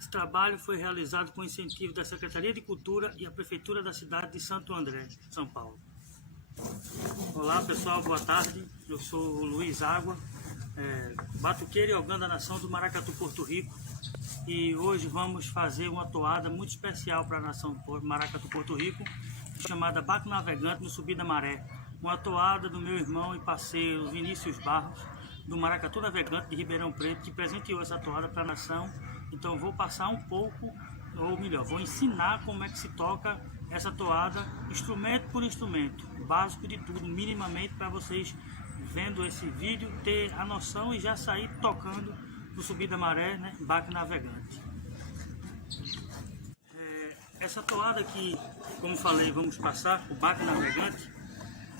Esse trabalho foi realizado com incentivo da Secretaria de Cultura e a Prefeitura da cidade de Santo André, São Paulo. Olá pessoal, boa tarde. Eu sou o Luiz Água, batuqueiro e ogã da nação do Maracatu, Porto Rico. E hoje vamos fazer uma toada muito especial para a nação do Maracatu, Porto Rico, chamada Baque Navegante no Subir da Maré. Uma toada do meu irmão e parceiro Vinícius Barros, do Maracatu Navegante de Ribeirão Preto, que presenteou essa toada para a nação. Então vou passar um pouco, ou melhor, vou ensinar como é que se toca essa toada, instrumento por instrumento, básico de tudo, minimamente, para vocês, vendo esse vídeo, ter a noção e já sair tocando no Subir da Maré, né? Baque Navegante. Essa toada que, como falei, vamos passar, o Baque Navegante,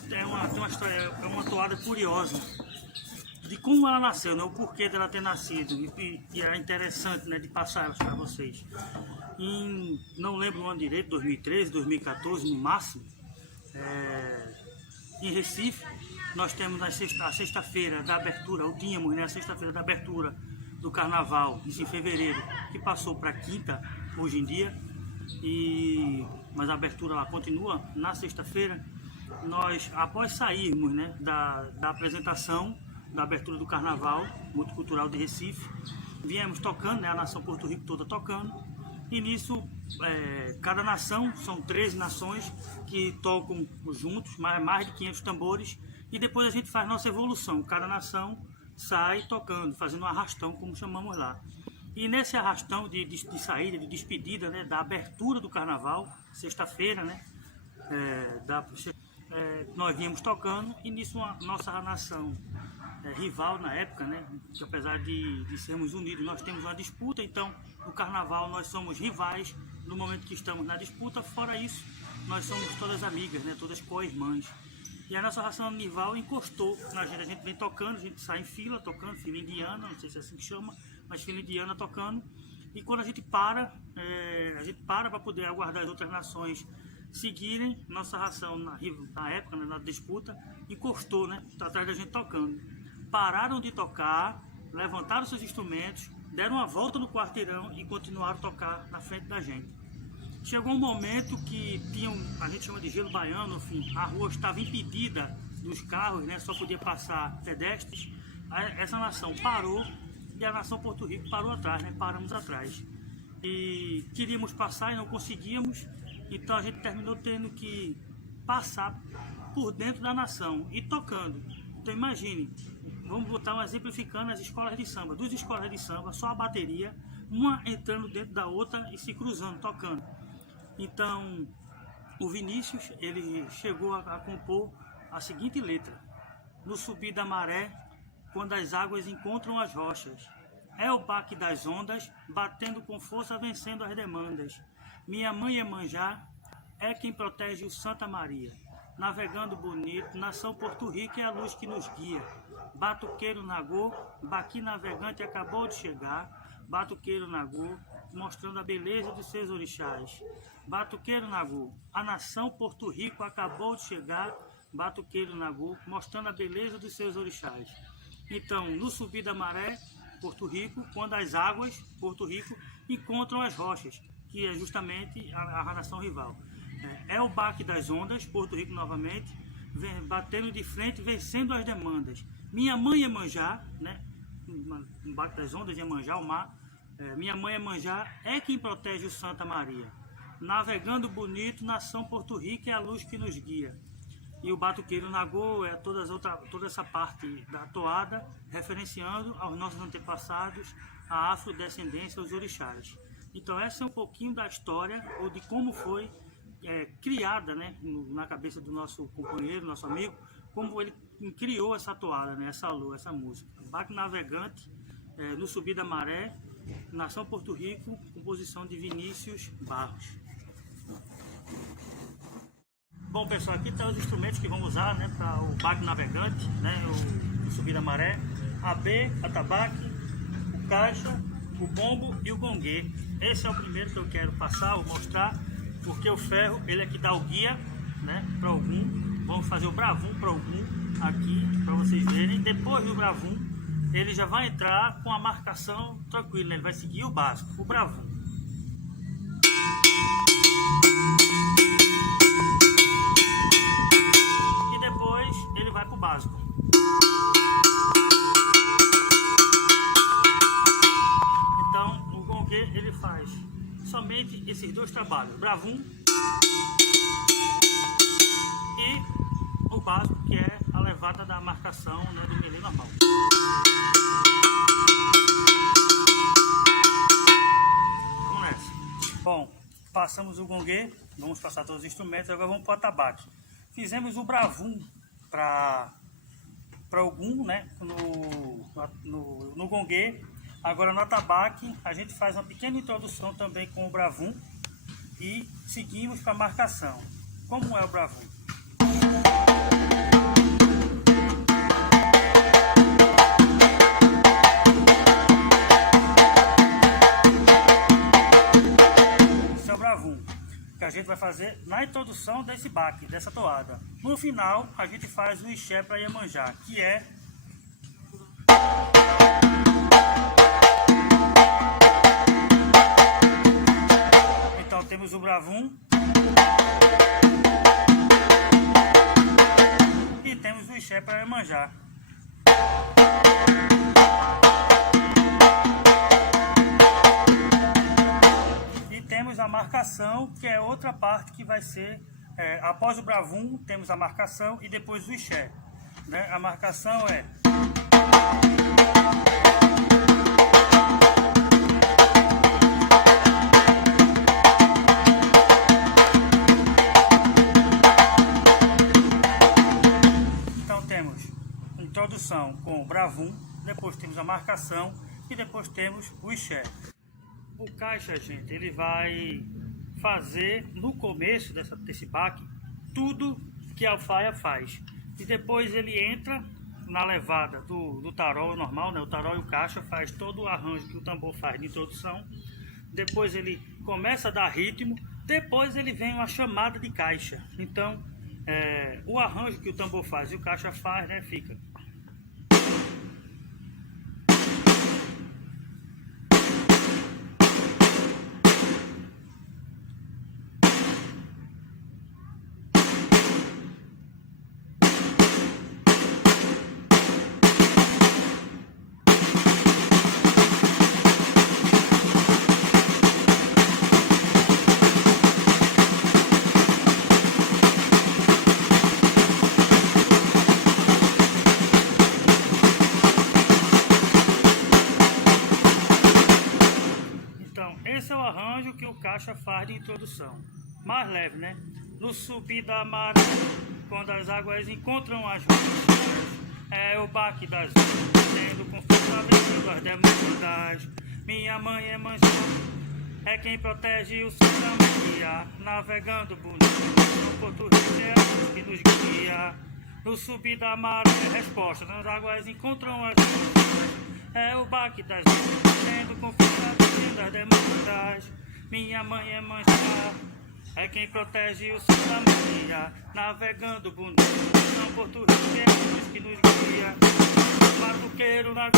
tem uma história, é uma toada curiosa de como ela nasceu, né? O porquê dela ter nascido, e é interessante, né, de passar elas para vocês. Não lembro o ano direito, 2013, 2014 no máximo, em Recife, nós temos a sexta-feira da abertura, ou tínhamos, né, a sexta-feira da abertura do Carnaval, isso em fevereiro, que passou para quinta hoje em dia, mas a abertura lá continua na sexta-feira. Nós, após sairmos, né, da apresentação da abertura do Carnaval Multicultural de Recife, viemos tocando, né, a nação Porto Rico toda tocando, e nisso cada nação, são 13 nações que tocam juntos, mais de 500 tambores, e depois a gente faz nossa evolução, cada nação sai tocando, fazendo um arrastão, como chamamos lá. E nesse arrastão de saída, de despedida, né, da abertura do Carnaval, sexta-feira, né, nós viemos tocando, e nisso a nossa nação rival na época, né, que apesar de sermos unidos, nós temos uma disputa. Então no Carnaval nós somos rivais no momento que estamos na disputa. Fora isso, nós somos todas amigas, né, todas co-irmãs. E a nossa ração rival encostou na gente, a gente vem tocando, a gente sai em fila, tocando, fila indiana, não sei se é assim que chama, mas fila indiana tocando. E quando a gente para para poder aguardar as outras nações seguirem, nossa ração na época, né, na disputa, encostou, né, atrás da gente tocando. Pararam de tocar, levantaram seus instrumentos, deram uma volta no quarteirão e continuaram a tocar na frente da gente. Chegou um momento que a gente chama de gelo baiano, enfim, a rua estava impedida dos carros, né, só podia passar pedestres. Essa nação parou e a nação Porto Rico parou atrás, né, paramos atrás. E queríamos passar e não conseguíamos, então a gente terminou tendo que passar por dentro da nação e tocando. Então imagine, vamos botar exemplificando as escolas de samba, duas escolas de samba, só a bateria, uma entrando dentro da outra e se cruzando, tocando. Então o Vinícius, ele chegou a compor a seguinte letra: no subir da maré, quando as águas encontram as rochas, é o baque das ondas, batendo com força, vencendo as demandas. Minha mãe Iemanjá é quem protege o Santa Maria. Navegando bonito, nação Porto Rico é a luz que nos guia. Batuqueiro Nagô, Baqui Navegante acabou de chegar. Batuqueiro Nagô, mostrando a beleza dos seus orixás. Batuqueiro Nagô, a nação Porto Rico acabou de chegar. Batuqueiro Nagô, mostrando a beleza dos seus orixás. Então, no subir da maré, Porto Rico, quando as águas, Porto Rico, encontram as rochas, que é justamente a nação rival. É o baque das ondas, Porto Rico novamente, batendo de frente, vencendo as demandas. Minha mãe Iemanjá, né, o baque das ondas, Iemanjá, o mar, minha mãe Iemanjá é quem protege o Santa Maria. Navegando bonito, nação Porto Rico é a luz que nos guia. E o batuqueiro Nagô é toda essa parte da toada, referenciando aos nossos antepassados, a afrodescendência, os orixás. Então essa é um pouquinho da história, ou de como foi criada, né, na cabeça do nosso companheiro, nosso amigo, como ele criou essa toada, né, essa música. Baque Navegante, no Subir da Maré, nação Porto Rico, composição de Vinícius Barros. Bom pessoal, aqui estão os instrumentos que vamos usar, né, para o Baque Navegante, né, o Subir da Maré: AB, atabaque, o caixa, o bombo e o gongue. Esse é o primeiro que eu quero passar, vou mostrar, porque o ferro, ele é que dá o guia, né, para algum. Vamos fazer o bravum para algum aqui, para vocês verem. Depois do bravum, ele já vai entrar com a marcação tranquila, né? Ele vai seguir o básico, o bravum. E depois ele vai pro básico. Então o gongue ele faz somente esses dois trabalhos, bravum e o básico, que é a levada da marcação, né, do melee normal. Vamos nessa. Bom, passamos o gongue, vamos passar todos os instrumentos, agora vamos para o atabaque. Fizemos o bravum para o gun, né, no gongue. Agora no atabaque a gente faz uma pequena introdução também com o bravum e seguimos para a marcação. Como é o bravum? Esse é o bravum que a gente vai fazer na introdução desse baque, dessa toada. No final a gente faz o ixé para Iemanjá, que é então temos o bravum e temos o ixé para Iemanjá. E temos a marcação, que é outra parte que vai ser após o bravum, temos a marcação e depois o ixé, né? A marcação é introdução com o bravum, depois temos a marcação e depois temos o ixé. O caixa, gente, ele vai fazer no começo desse baque tudo que a alfaia faz e depois ele entra na levada do tarol normal, né? O tarol e o caixa faz todo o arranjo que o tambor faz de introdução, depois ele começa a dar ritmo, depois ele vem uma chamada de caixa. Então o arranjo que o tambor faz e o caixa faz, né, fica esse é o arranjo que o caixa faz de introdução. Mais leve, né? No subir da maré, quando as águas encontram as ruas, é o baque das ruas, sendo confortável as demandas. Minha mãe é manchã, é quem protege o Santa Maria, navegando bonito, no Porto Rio é a luz que nos guia. No subir da maré, resposta, nas águas encontram as ruas, é o baque das ruas, sendo confortável das demandas. Minha mãe é manchã, é quem protege o Santa Maria, navegando bonito, São Porto Rio é a luz que nos guia. Batuqueiro na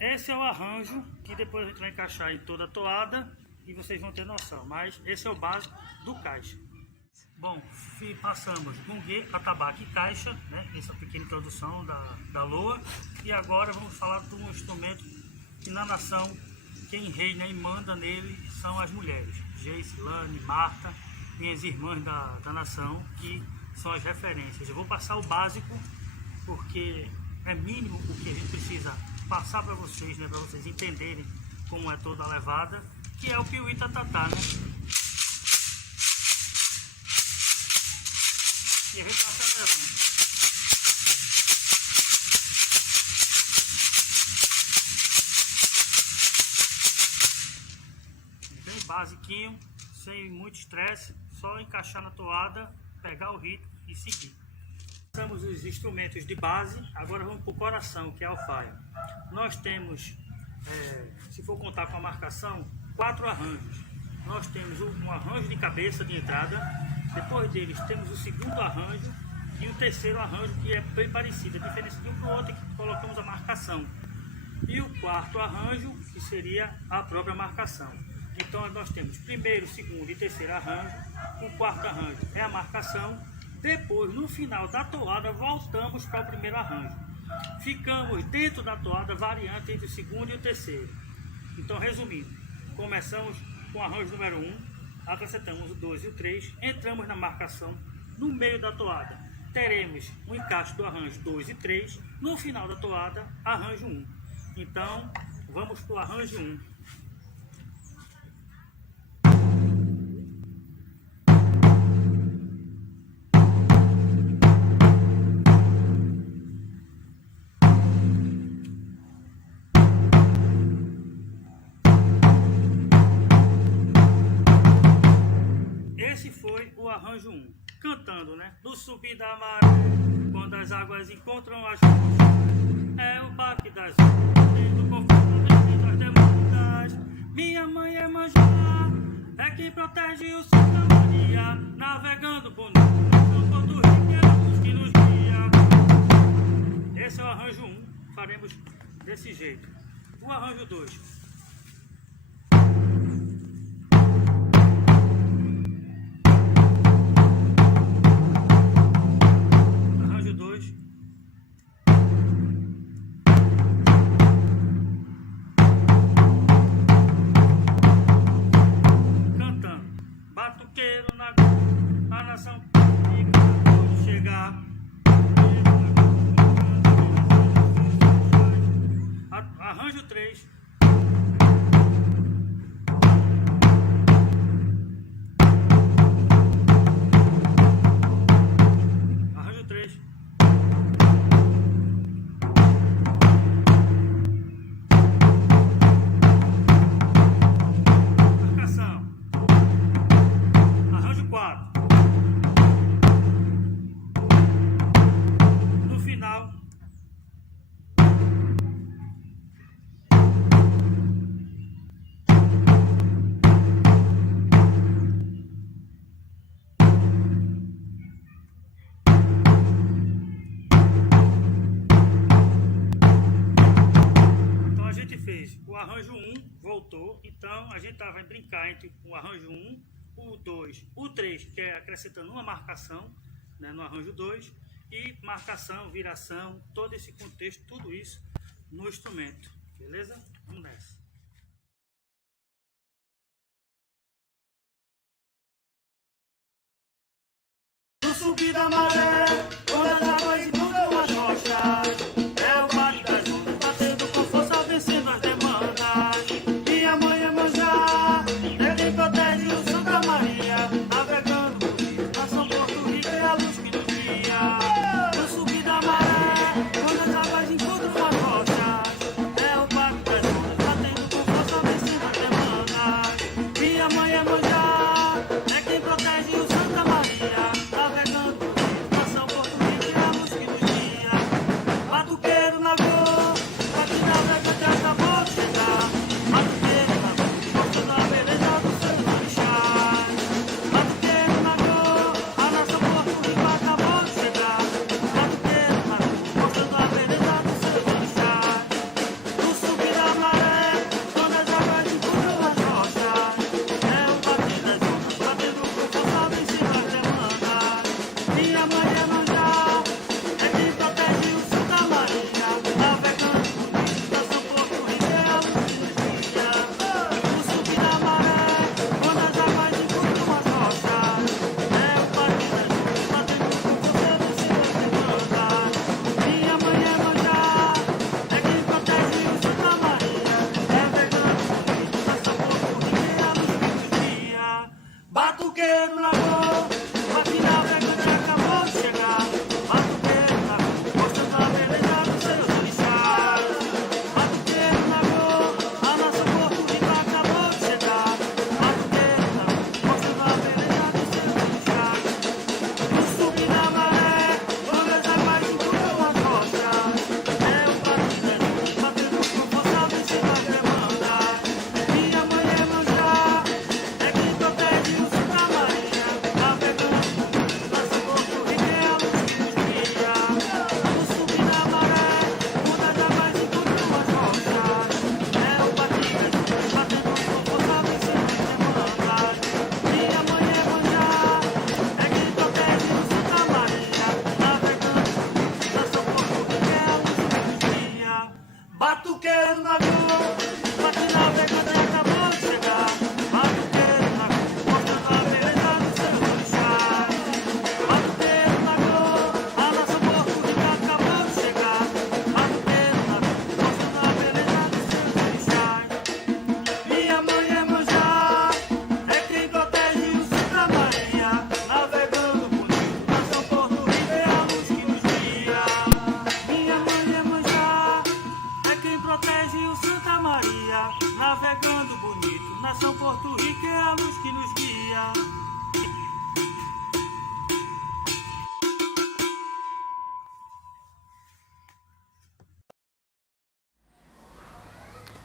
esse é o arranjo que depois a gente vai encaixar em toda a toada e vocês vão ter noção, mas esse é o básico do caixa. Bom, passamos gongue, atabaque e caixa, né? Essa pequena introdução da loa, e agora vamos falar de um instrumento que na nação quem reina e manda nele são as mulheres, Geice, Lane, Marta, minhas irmãs da nação, que são as referências. Eu vou passar o básico porque é mínimo o que a gente precisa passar para vocês, né, para vocês entenderem como é toda a levada, que é o piuí tatatá, né? E a gente passa levando. Bem basiquinho, sem muito estresse, só encaixar na toada, pegar o ritmo e seguir. Passamos os instrumentos de base, agora vamos para o coração, que é a alfaia. Nós temos, se for contar com a marcação, 4 arranjos. Nós temos um arranjo de cabeça de entrada, depois deles temos o segundo arranjo e o terceiro arranjo, que é bem parecido. A diferença de um para o outro é que colocamos a marcação. E o quarto arranjo, que seria a própria marcação. Então nós temos primeiro, segundo e terceiro arranjo. O quarto arranjo é a marcação. Depois, no final da toada, voltamos para o primeiro arranjo. Ficamos dentro da toada variante entre o segundo e o terceiro. Então, resumindo, começamos com o arranjo número 1, acrescentamos o 2 e o 3, entramos na marcação. No meio da toada, teremos o encaixe do arranjo 2 e 3. No final da toada, arranjo 1. Então, vamos para o arranjo 1. Esse foi o arranjo 1, cantando, né? No subir da maré, quando as águas encontram as fontes, é o baque das ondas, do conforto das demandas. Minha mãe é Manjá, é quem protege o Santa Maria, navegando bonito, no Porto Rico é a luz que nos guia. Esse é o arranjo 1, faremos desse jeito. O arranjo 2. Batuqueiro na a nação fica quando chegar. Arranjo 3. Arranjo 3. Marcação. Arranjo 4. No final, então a gente fez o arranjo 1, voltou. Então a gente vai brincar entre o arranjo 1, o 2, o 3, que é acrescentando uma marcação, né, no arranjo 2, e marcação, viração, todo esse contexto, tudo isso no instrumento, beleza? Vamos nessa. No subir da maré, quando as águas inundam as rochas, é o baque das ondas, batendo com força, vencendo as demandas. Minha mãe é Manjá, é quem protege o Santa Maria, navegando bonito, nação Porto Rico é a luz que nos guia. No subir da maré, quando as águas encontram as rochas, é o baque das ondas, batendo com força, vencendo as demandas. Minha mãe é Manjá, é quem protege o Santa Maria, navegando bonito,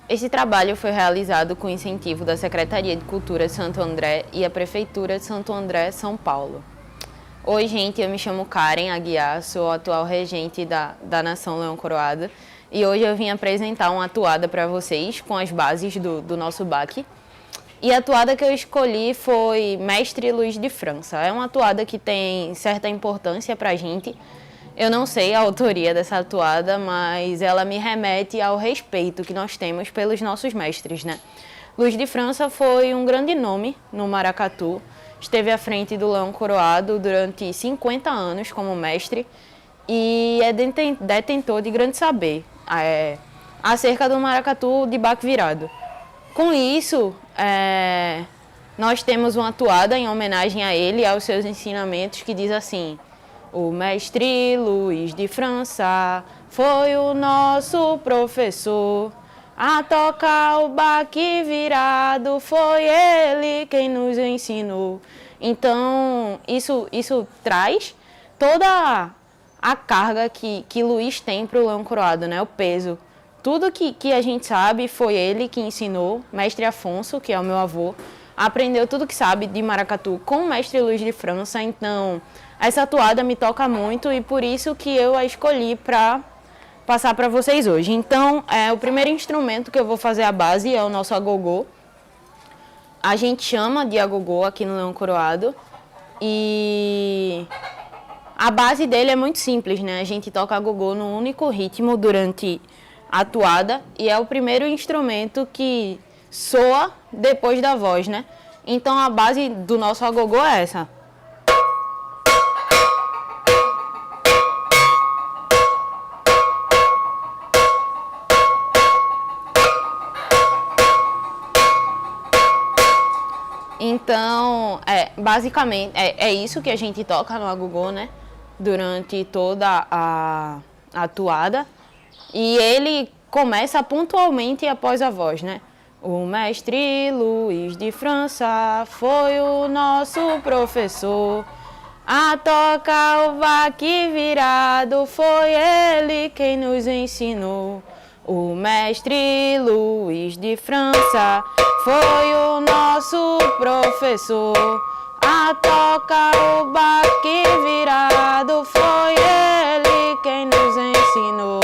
Esse trabalho foi realizado com incentivo da Secretaria de Cultura de Santo André e a Prefeitura de Santo André, São Paulo. Oi, gente, eu me chamo Karen Aguiar, sou a atual regente da Nação Leão Coroado e hoje eu vim apresentar uma atuada para vocês com as bases do nosso baque. E a atuada que eu escolhi foi Mestre Luiz de França. É uma atuada que tem certa importância para a gente. Eu não sei a autoria dessa atuada, mas ela me remete ao respeito que nós temos pelos nossos mestres, né? Luiz de França foi um grande nome no maracatu, esteve à frente do Leão Coroado durante 50 anos como mestre e é detentor de grande saber acerca do maracatu de baque virado. Com isso, nós temos uma atuada em homenagem a ele e aos seus ensinamentos que diz assim: o mestre Luiz de França foi o nosso professor, a tocar o baque virado foi ele quem nos ensinou. Então, isso traz toda a carga que Luiz tem para o Leão Coroado, né? O peso. Tudo que a gente sabe foi ele que ensinou, mestre Afonso, que é o meu avô, aprendeu tudo que sabe de maracatu com o mestre Luiz de França. Então, essa atuada me toca muito e por isso que eu a escolhi para passar para vocês hoje. Então, o primeiro instrumento que eu vou fazer a base é o nosso agogô. A gente chama de agogô aqui no Leão Coroado e a base dele é muito simples, né? A gente toca agogô num único ritmo durante a atuada e é o primeiro instrumento que soa depois da voz, né? Então a base do nosso agogô é essa. Então, basicamente, é isso que a gente toca no agogô, né? Durante toda a atuada. E ele começa pontualmente após a voz, né? O mestre Luiz de França foi o nosso professor, a tocar o baque virado foi ele quem nos ensinou. O mestre Luiz de França foi o nosso professor, a tocar o baque virado foi ele quem nos ensinou.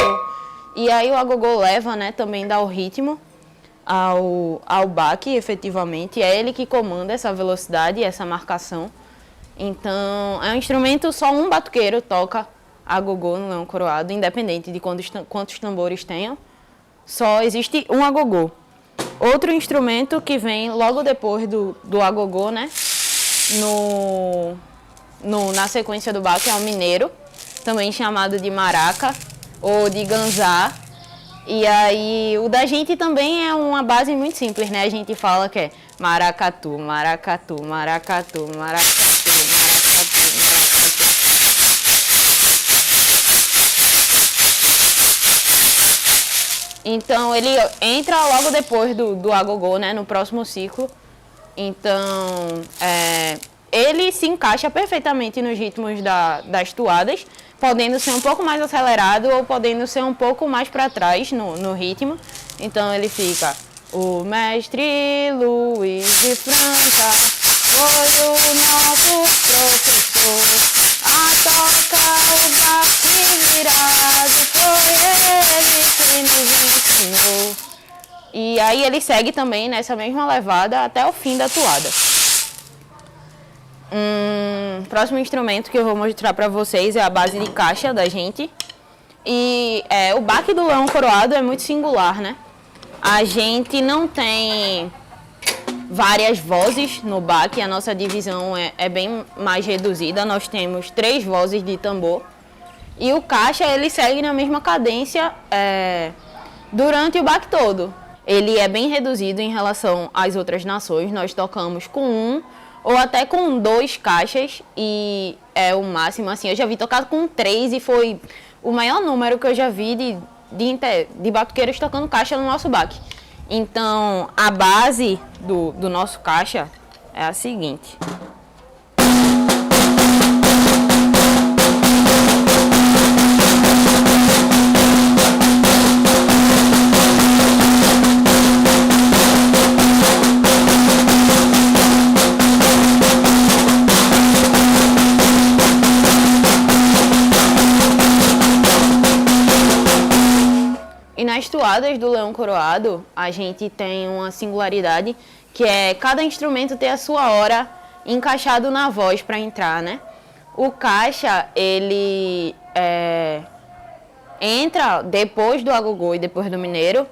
E aí o agogô leva, né, também dá o ritmo ao baque, efetivamente. É ele que comanda essa velocidade e essa marcação. Então, é um instrumento, só um batuqueiro toca agogô no Leão Coroado, independente de quantos tambores tenham. Só existe um agogô. Outro instrumento que vem logo depois do agogô, né, na sequência do baque, é o mineiro, também chamado de maraca ou de ganzá. E aí, o da gente também é uma base muito simples, né? A gente fala que é maracatu, maracatu, maracatu, maracatu, maracatu, maracatu. Então, ele entra logo depois do agogô, né? No próximo ciclo. Então, ele se encaixa perfeitamente nos ritmos das toadas, podendo ser um pouco mais acelerado ou podendo ser um pouco mais para trás no ritmo. Então ele fica: o mestre Luiz de França foi o nosso professor, a tocar o baque virado foi ele que nos ensinou. E aí ele segue também nessa mesma levada até o fim da toada. Próximo instrumento que eu vou mostrar para vocês é a base de caixa da gente. E o baque do Leão Coroado é muito singular, né? A gente não tem várias vozes no baque, a nossa divisão é bem mais reduzida. Nós temos 3 vozes de tambor. E o caixa, ele segue na mesma cadência durante o baque todo. Ele é bem reduzido em relação às outras nações. Nós tocamos com 1 ou até com 2 caixas e é o máximo, assim, eu já vi tocado com 3 e foi o maior número que eu já vi de batuqueiros tocando caixa no nosso baque. Então, a base do nosso caixa é a seguinte. E nas toadas do Leão Coroado, a gente tem uma singularidade que é cada instrumento ter a sua hora encaixado na voz para entrar, né? O caixa, ele entra depois do agogô e depois do mineiro,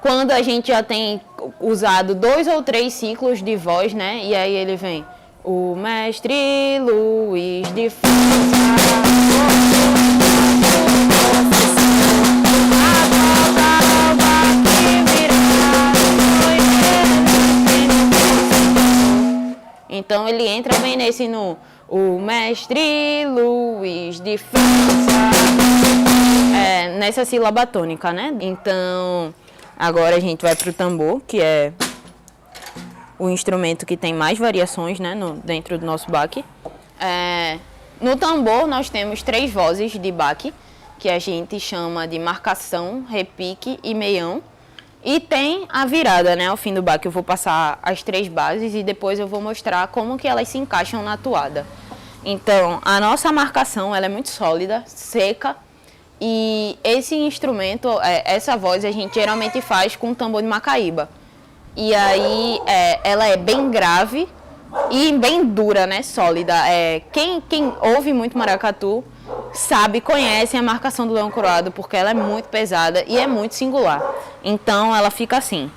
quando a gente já tem usado 2 ou 3 ciclos de voz, né? E aí ele vem, o mestre Luiz de França. Então ele entra bem nesse no o mestre Luiz de França, nessa sílaba tônica, né? Então agora a gente vai pro tambor, que é o instrumento que tem mais variações, né, dentro do nosso baque. No tambor nós temos 3 vozes de baque, que a gente chama de marcação, repique e meião. E tem a virada, né, ao fim do baque. Eu vou passar as 3 bases e depois eu vou mostrar como que elas se encaixam na toada. Então, a nossa marcação, ela é muito sólida, seca. E esse instrumento, essa voz, a gente geralmente faz com tambor de macaíba. E aí, ela é bem grave e bem dura, né, sólida. Quem ouve muito maracatu sabe, conhece a marcação do Leão Coroado, porque ela é muito pesada e é muito singular. Então ela fica assim.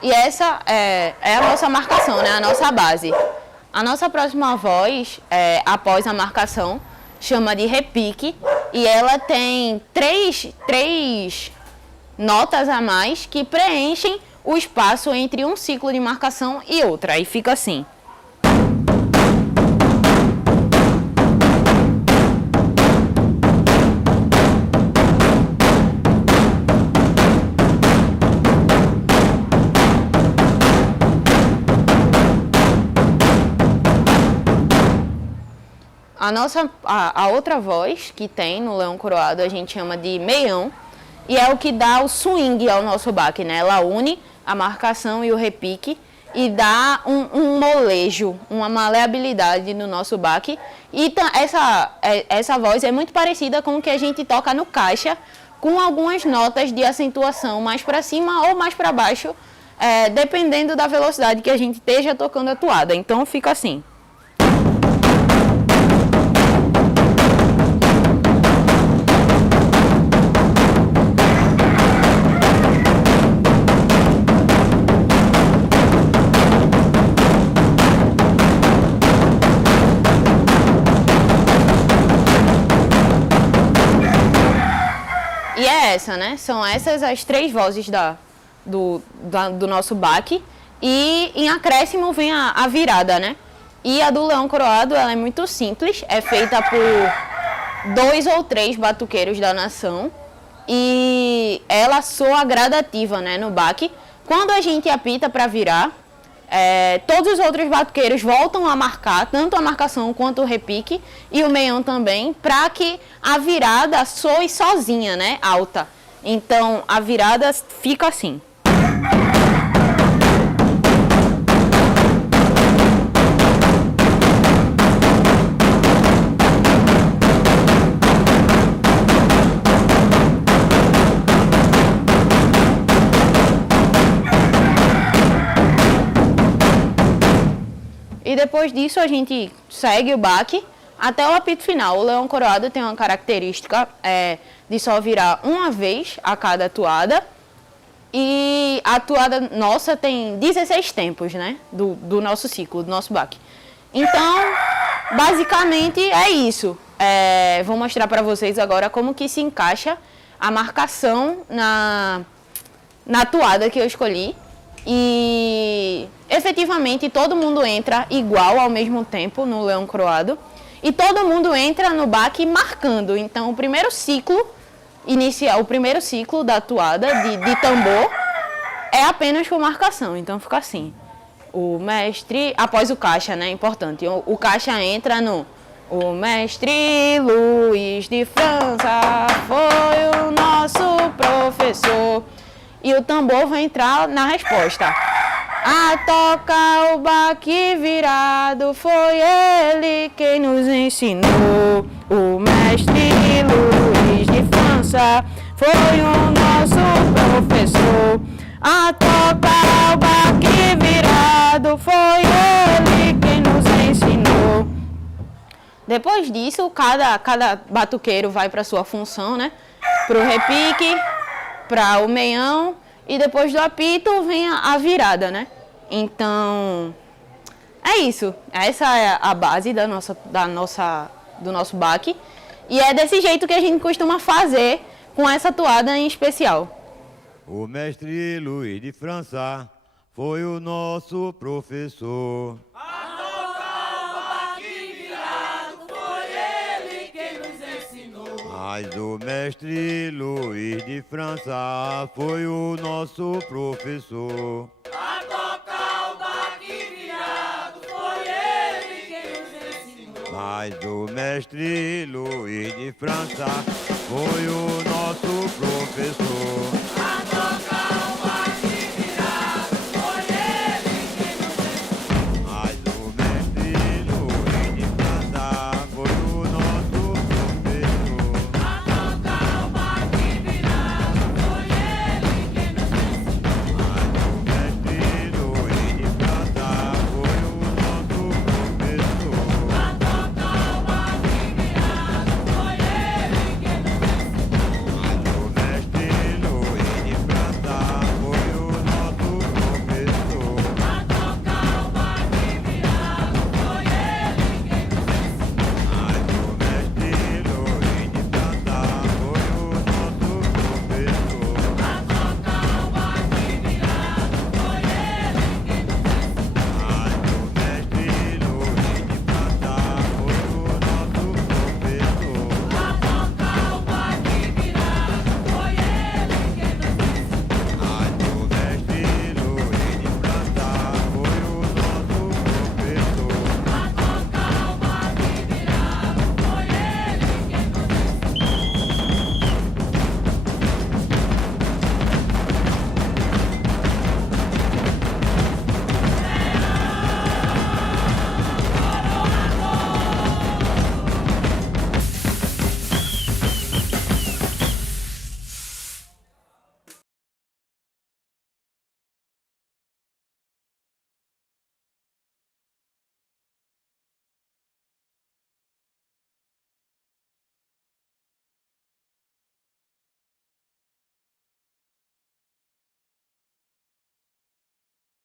E essa é a nossa marcação, né, a nossa base. A nossa próxima voz, após a marcação, chama de repique, e ela tem três notas a mais que preenchem o espaço entre um ciclo de marcação e outra. Aí fica assim. A outra voz que tem no Leão Coroado a gente chama de meião, e é o que dá o swing ao nosso baque, né? Ela une a marcação e o repique e dá um molejo, uma maleabilidade no nosso baque. E essa voz é muito parecida com o que a gente toca no caixa, com algumas notas de acentuação mais para cima ou mais para baixo, dependendo da velocidade que a gente esteja tocando a toada. Então fica assim. E é essa, né? São essas as 3 vozes do nosso baque. E em acréscimo vem a virada, né? E a do Leão Coroado, ela é muito simples. É feita por 2 ou 3 batuqueiros da nação. E ela soa gradativa, né, no baque. Quando a gente apita para virar, todos os outros batuqueiros voltam a marcar, tanto a marcação quanto o repique e o meião também, para que a virada soe sozinha, né, alta. Então a virada fica assim. E depois disso a gente segue o baque até o apito final. O Leão Coroado tem uma característica de só virar uma vez a cada toada. E a toada nossa tem 16 tempos, né? Do nosso ciclo, do nosso baque. Então, basicamente é isso. Vou mostrar para vocês agora como que se encaixa a marcação na toada que eu escolhi. E efetivamente todo mundo entra igual ao mesmo tempo no Leão Coroado e todo mundo entra no baque marcando. Então o primeiro ciclo inicial, o primeiro ciclo da toada de tambor é apenas com marcação. Então fica assim. O mestre, após o caixa, né, importante. O caixa entra no o mestre Luiz de França foi o nosso professor. e o tambor vai entrar na resposta. A tocar o baque virado, foi ele quem nos ensinou. O mestre Luiz de França foi o nosso professor. A tocar o baque virado, foi ele quem nos ensinou. Depois disso, cada batuqueiro vai para sua função, né? Para o repique, para o meião, e depois do apito vem a virada, né? Então, é isso. Essa é a base do nosso baque. E é desse jeito que a gente costuma fazer com essa toada em especial. O mestre Luiz de França foi o nosso professor. A tocar o baque virado, foi ele quem nos ensinou. Mas o mestre Luiz de França foi o nosso professor. A tocar o baque virado, foi ele quem nos ensinou. Mas o mestre Luiz de França foi o nosso professor.